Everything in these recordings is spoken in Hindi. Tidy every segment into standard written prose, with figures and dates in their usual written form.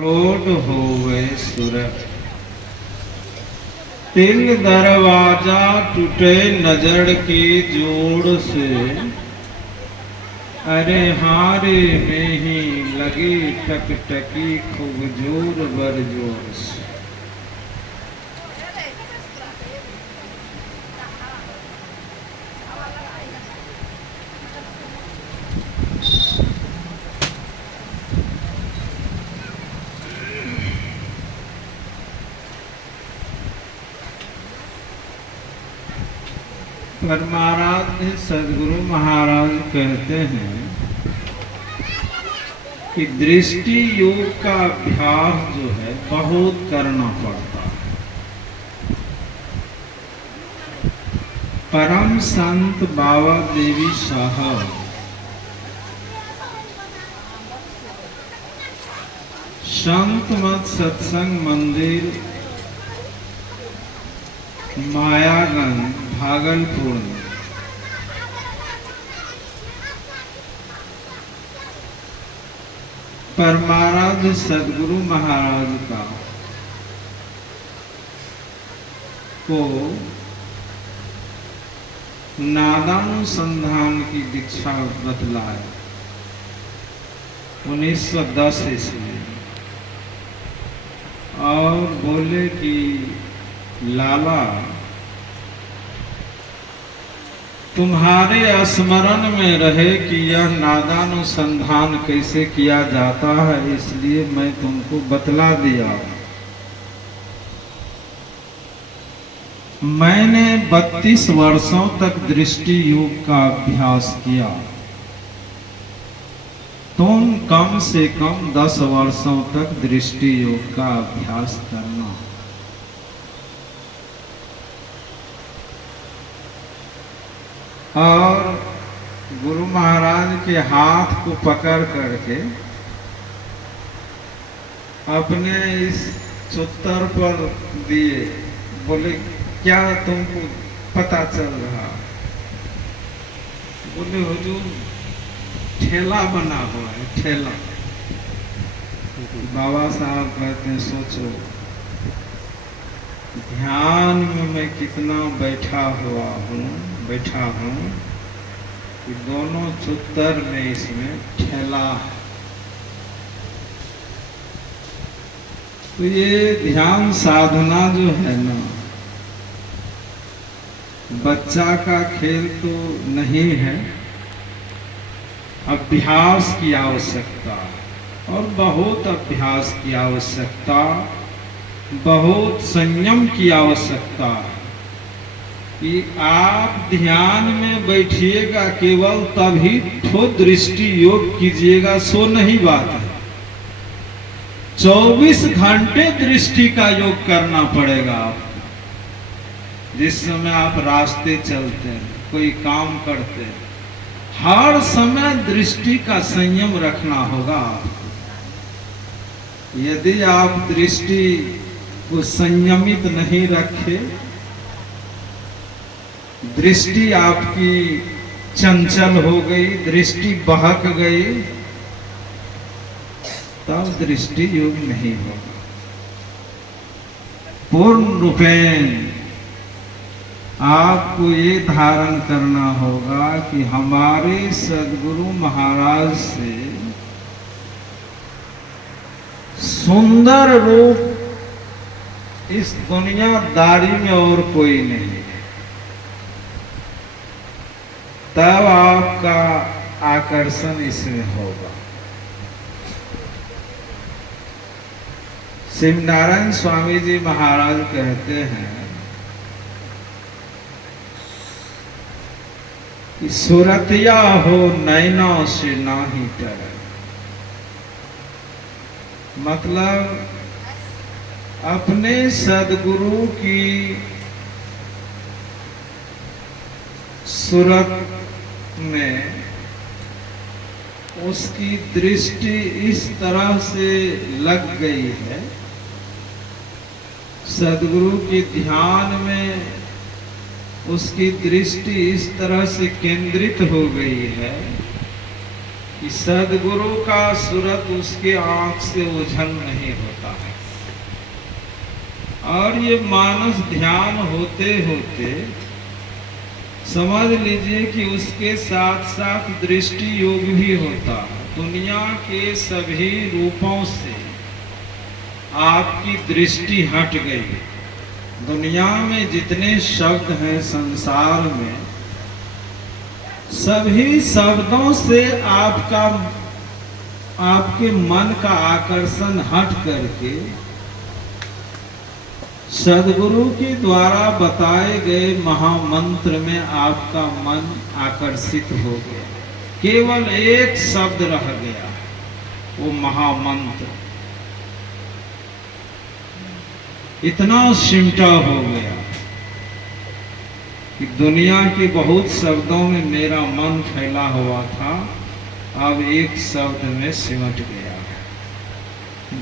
रोड होवे सुरत। तिल दरवाजा टूटे नजर की जोड़ से, अरे हारे में ही लगी टकटकी खूब जोर बर जोर से। परमाराध्य सदगुरु महाराज कहते हैं कि दृष्टि योग का अभ्यास जो है बहुत करना पड़ता है। परम संत बाबा देवी साहब संत मत सत्संग मंदिर मायागंज भागलपुर में परमाराध्य सदगुरु महाराज का को नादानुसंधान की दीक्षा बतलाए 1910 ईस्वी और बोले कि लाला तुम्हारे स्मरण में रहे कि यह नादानुसंधान कैसे किया जाता है, इसलिए मैं तुमको बतला दिया। मैंने 32 वर्षों तक दृष्टि योग का अभ्यास किया, तुम कम से कम 10 वर्षों तक दृष्टि योग का अभ्यास करना। और गुरु महाराज के हाथ को पकड़ करके अपने इस चुत्तर पर दिए, बोले क्या तुमको पता चल रहा? बोले हुजूर ठेला बना हुआ है, ठेला। बाबा साहब कहते हैं सोचो ध्यान में मैं कितना बैठा हूँ कि दोनों चुत्तर में इसमें ठेला है। तो ये ध्यान साधना जो है ना, बच्चा का खेल तो नहीं है, अभ्यास की आवश्यकता और बहुत अभ्यास की आवश्यकता, बहुत संयम की आवश्यकता है कि आप ध्यान में बैठिएगा केवल तभी तो दृष्टि योग कीजिएगा, सो नहीं बात है। 24 घंटे दृष्टि का योग करना पड़ेगा आपको। जिस समय आप रास्ते चलते हैं, कोई काम करते हैं, हर समय दृष्टि का संयम रखना होगा आपको। यदि आप दृष्टि को संयमित नहीं रखे, दृष्टि आपकी चंचल हो गई, दृष्टि बहक गई, तब दृष्टि योग नहीं होगा। पूर्ण रूपेण आपको ये धारण करना होगा कि हमारे सद्गुरु महाराज से सुंदर रूप इस दुनियादारी में और कोई नहीं है। तब आपका आकर्षण इसमें होगा। शिवनारायण स्वामी जी महाराज कहते हैं कि सुरतिया हो नैना से नाही डरे। मतलब अपने सदगुरु की सूरत में उसकी दृष्टि इस तरह से लग गई है, सदगुरु के ध्यान में उसकी दृष्टि इस तरह से केंद्रित हो गई है कि सदगुरु का सूरत उसके आंख से ओझल नहीं होता है। और ये मानस ध्यान होते होते समझ लीजिए कि उसके साथ साथ दृष्टि योग भी होता है। दुनिया के सभी रूपों से आपकी दृष्टि हट गई। दुनिया में जितने शब्द हैं संसार में, सभी शब्दों से आपके मन का आकर्षण हट करके सदगुरु के द्वारा बताए गए महामंत्र में आपका मन आकर्षित हो गया। केवल एक शब्द रह गया, वो महामंत्र इतना सिमटा हो गया कि दुनिया के बहुत शब्दों में मेरा मन फैला हुआ था, अब एक शब्द में सिमट गया।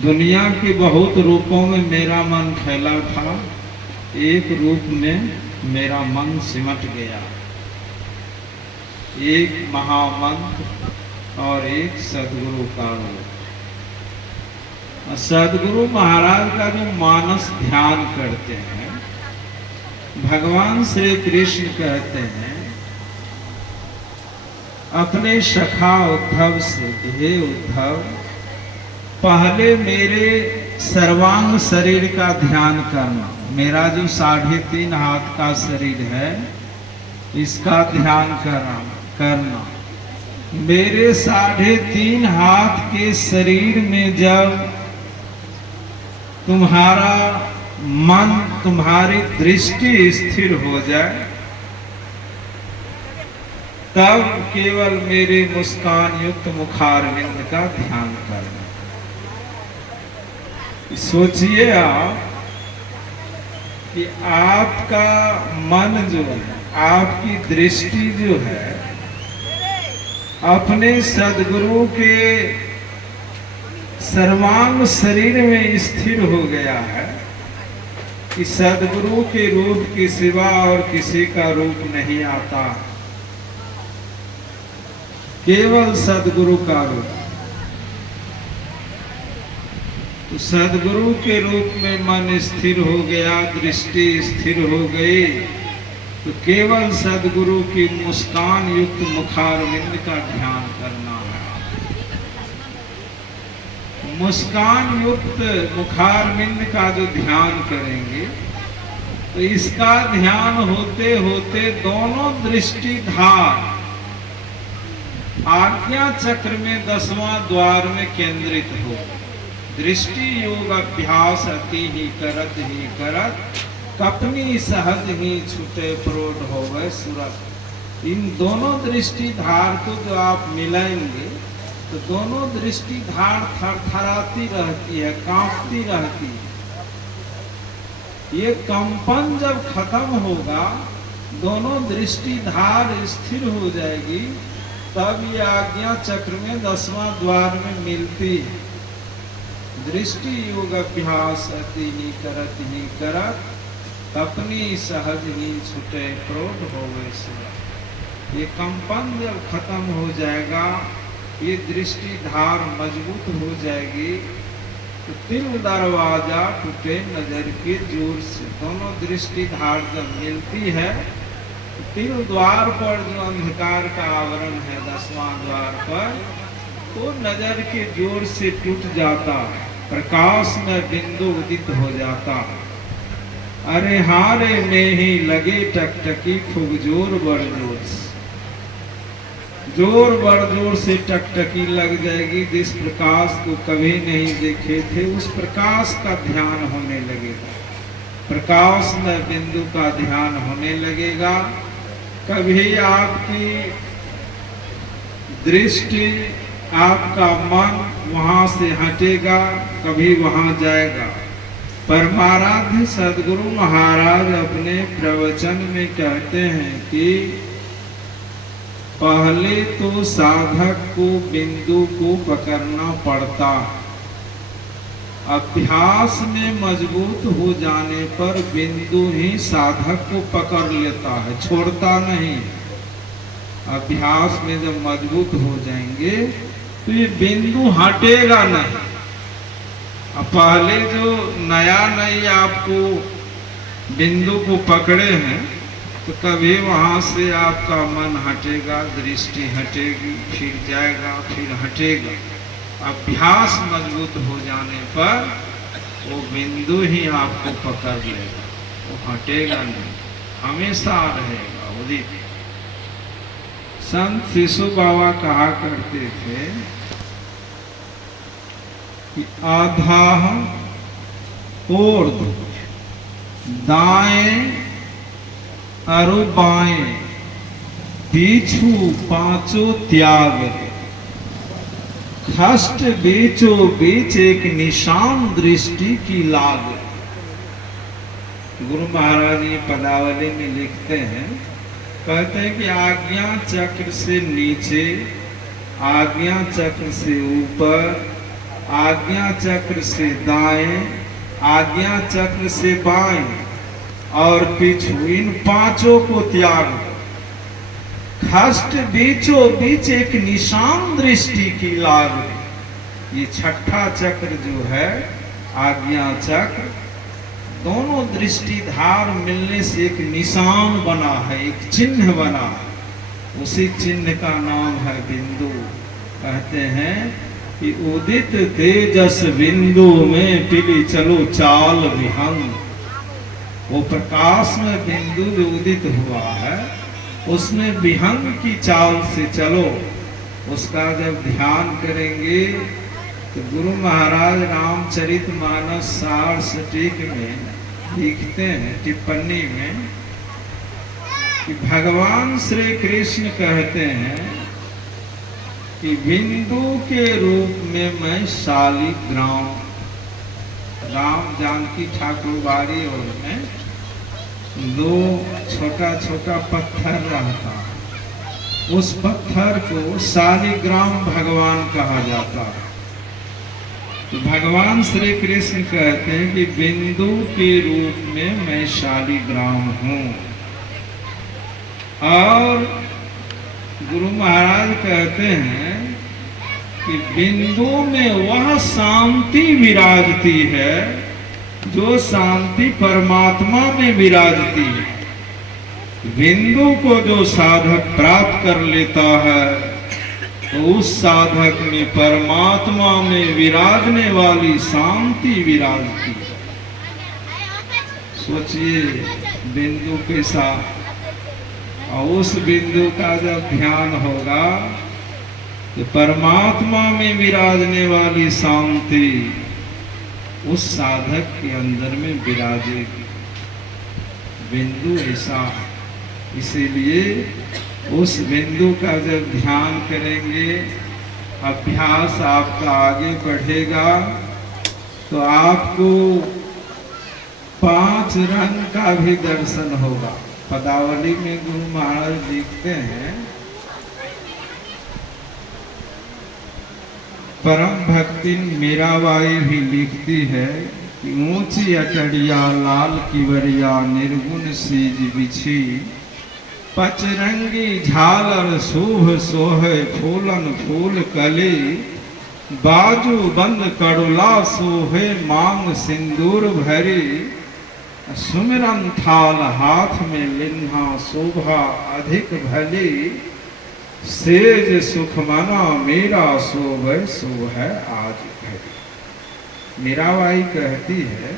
दुनिया के बहुत रूपों में मेरा मन फैला था, एक रूप में मेरा मन सिमट गया। एक महामंत्र और एक सदगुरु का रूप। सदगुरु महाराज का जो मानस ध्यान करते हैं, भगवान श्री कृष्ण कहते हैं अपने सखा उद्धव से, हे उद्धव, पहले मेरे सर्वांग शरीर का ध्यान करना। मेरा जो 3.5 हाथ का शरीर है, इसका ध्यान करना। मेरे 3.5 हाथ के शरीर में जब तुम्हारा मन, तुम्हारी दृष्टि स्थिर हो जाए, तब केवल मेरे मुस्कान युक्त मुखारविंद का ध्यान करना। सोचिए आप कि आपका मन जो है, आपकी दृष्टि जो है, अपने सदगुरु के सर्वांग शरीर में स्थिर हो गया है कि सदगुरु के रूप के सिवा और किसी का रूप नहीं आता, केवल सदगुरु का रूप। तो सदगुरु के रूप में मन स्थिर हो गया, दृष्टि स्थिर हो गई, तो केवल सदगुरु की मुस्कान युक्त मुखारविंद का ध्यान करना है। मुस्कान युक्त मुखारविंद का जो ध्यान करेंगे, तो इसका ध्यान होते होते दोनों दृष्टि धार आज्ञा चक्र में 10वां द्वार में केंद्रित हो। दृष्टि योग अभ्यास अति ही करत कपनी सहज ही छूटे प्रोढ़ होवे सूरत। इन दोनों दृष्टि धार को जो आप मिलाएंगे, तो दोनों दृष्टि धार थरथराती रहती है, कांपती रहती है। ये कंपन जब खत्म होगा, दोनों दृष्टि धार स्थिर हो जाएगी, तब ये आज्ञा चक्र में 10वां द्वार में मिलती है। दृष्टि योग अभ्यास अति ही करत अपनी सहज ही छुटे प्रोढ़ होवे सूरत। ये कंपन जब खत्म हो जाएगा, ये दृष्टि धार मजबूत हो जाएगी, तो तिल दरवाजा टूटे नजर के जोर से। दोनों दृष्टि धार जब मिलती है, तो तिल द्वार पर जो अंधकार का आवरण है 10वां द्वार पर, तो नजर के जोर से टूट जाता है, प्रकाश में बिंदु उदित हो जाता है। अरे हारे में ही लगे टकटकी खूब जोर बड़जोर से, जोर बड़जोर से टकटकी लग जाएगी। जिस प्रकाश को कभी नहीं देखे थे, उस प्रकाश का ध्यान होने लगेगा, प्रकाश में बिंदु का ध्यान होने लगेगा। कभी आपकी दृष्टि, आपका मन वहां से हटेगा, कभी वहां जाएगा। परमाराध्य सदगुरु महाराज अपने प्रवचन में कहते हैं कि पहले तो साधक को बिंदु को पकड़ना पड़ता, अभ्यास में मजबूत हो जाने पर बिंदु ही साधक को पकड़ लेता है, छोड़ता नहीं। अभ्यास में जब मजबूत हो जाएंगे तो ये बिंदु हटेगा नहीं। अब पहले जो नया नई आपको बिंदु को पकड़े हैं तो कभी वहां से आपका मन हटेगा, दृष्टि हटेगी, फिर जाएगा, फिर हटेगा। अभ्यास मजबूत हो जाने पर वो बिंदु ही आपको पकड़ लेगा, वो हटेगा नहीं, हमेशा रहेगा उदित। संत शिशु बाबा कहा करते थे कि आधा ऊर्ध दाएं अरु बाएं पीछू पांचों त्याग, खष्ट बीचो बीच एक निशान दृष्टि की लाग। गुरु महाराज ये पदावली में लिखते हैं, कहते हैं कि आज्ञा चक्र से नीचे, आज्ञा चक्र से ऊपर, आज्ञा चक्र से दाएं, आज्ञा चक्र से बाएं और पीछू, इन पांचों को त्याग। खष्ट बीचो बीच एक निशान दृष्टि की लाग। ये छठा चक्र जो है आज्ञा चक्र, दोनों दृष्टिधार मिलने से एक निशान बना है, एक चिन्ह बना है। उसी चिन्ह का नाम है बिंदु। कहते हैं कि उदित तेजस बिंदु में पिली चलो चाल विहंग। वो प्रकाश में बिंदु जो उदित हुआ है उसमें विहंग की चाल से चलो। उसका जब ध्यान करेंगे तो गुरु महाराज रामचरितमानस सार सटीक में लिखते हैं टिप्पणी में कि भगवान श्री कृष्ण कहते हैं कि बिंदु के रूप में मैं शालिग्राम, राम जानकी ठाकुर बाड़ी और में दो छोटा छोटा पत्थर रहता, उस पत्थर को शालिग्राम भगवान कहा जाता है। तो भगवान श्री कृष्ण कहते हैं कि बिंदु के रूप में मैं शालिग्राम हूं। और गुरु महाराज कहते हैं कि बिंदु में वह शांति विराजती है जो शांति परमात्मा में विराजती है। बिंदु को जो साधक प्राप्त कर लेता है तो उस साधक में परमात्मा में विराजने वाली शांति विराजती है। सोचिए बिंदु के साथ, और उस बिंदु का जब ध्यान होगा तो परमात्मा में विराजने वाली शांति उस साधक के अंदर में विराजेगी। बिंदु ऐसा, इसीलिए उस बिंदु का जब ध्यान करेंगे, अभ्यास आपका आगे बढ़ेगा तो आपको 5 रंग का भी दर्शन होगा। पदावली में गुरु महाराज लिखते हैं, परम भक्ति मीराबाई भी लिखती है कि ऊंची अटड़िया लाल किवरिया निर्गुण सीज बिछी, पचरंगी झालर शोभ सोहे फूलन फूल कली, बाजू बंद कड़ुला सोहे मांग सिंदूर भरी, सुमिरन थाल हाथ में लिन्हा शोभा अधिक भली, सेज सुख मना मेरा शोभ शोभ है आज भरी। मीराबाई कहती है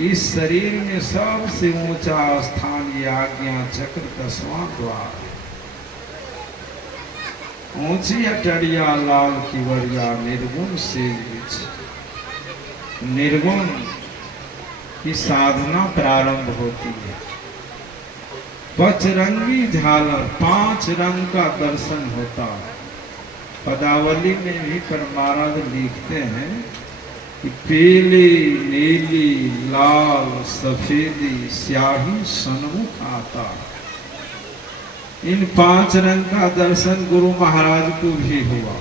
इस शरीर में सबसे ऊंचा स्थान ये आज्ञा चक्र 10वां द्वार। ऊंची अटड़िया लाल किवरिया निर्गुण सेज बिछी। निर्गुण की साधना प्रारंभ होती है। पचरंगी झालर, 5 रंग का दर्शन होता है। पदावली में भी परमाराध लिखते हैं कि पीली नीली लाल सफेदी स्याही सन्मुख आता। इन 5 रंग का दर्शन गुरु महाराज को भी हुआ,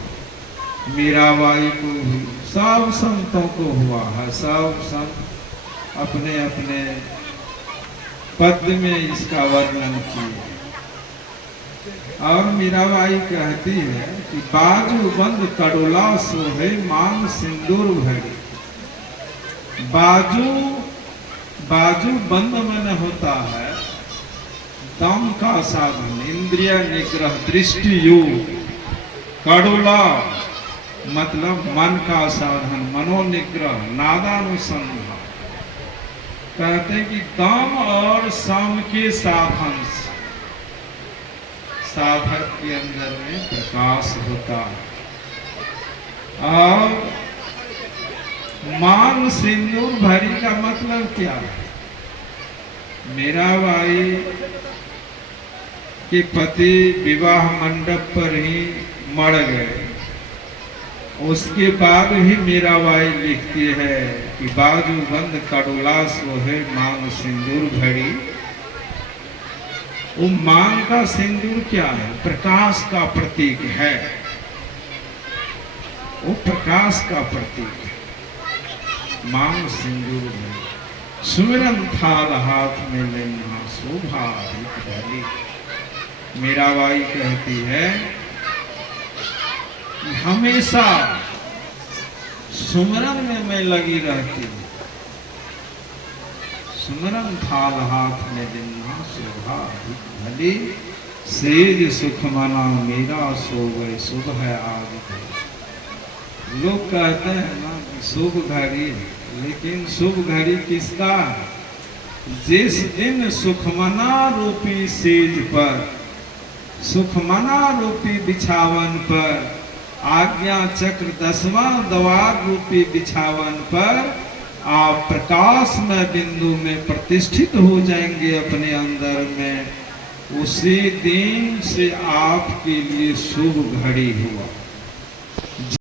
मीराबाई को भी, सब संतों को हुआ है। सब संत अपने अपने पद में इसका वर्णन किए। और मीराबाई कहती है कि बाजू बंद कड़ोला सोहे मांग सिंदूर भरी। बाजू बाजू बंद मन होता है दम का साधन, इंद्रिय निग्रह, दृष्टि योग। कड़ोला मतलब मन का साधन, मनोनिग्रह, नादानुसंधान। कहते कि दम और सम के साधन से साधक के अंदर में प्रकाश होता है। और मांग सिंदूर भरी का मतलब क्या है? मीराबाई के पति विवाह मंडप पर ही मर गए। उसके बाद ही मीराबाई लिखती है कि बाजू बंद कड़ोला सोहे मांग सिंदूर भरी। वो मांग का सिंदूर क्या है? प्रकाश का प्रतीक है। वो प्रकाश का प्रतीक है। मांग सिंदूर भरी, सुमिरन थाल हाथ में लेना शोभा भली। मीराबाई कहती है हमेशा सुमरन में मैं लगी रहती हूँ। सुमरन थाल हाथ में लेना शोभा भली। सेज सुख मना मेरा सो गए शुभ है आज। लोग कहते हैं ना कि शुभ घड़ी, लेकिन शुभ घड़ी किसका? जिस दिन सुखमना रूपी सेज पर, सुखमना रूपी बिछावन पर, आज्ञा चक्र 10वां द्वार रूपी बिछावन पर आप प्रकाश में बिंदु में प्रतिष्ठित हो जाएंगे अपने अंदर में, उसी दिन से आपके लिए शुभ घड़ी हुआ।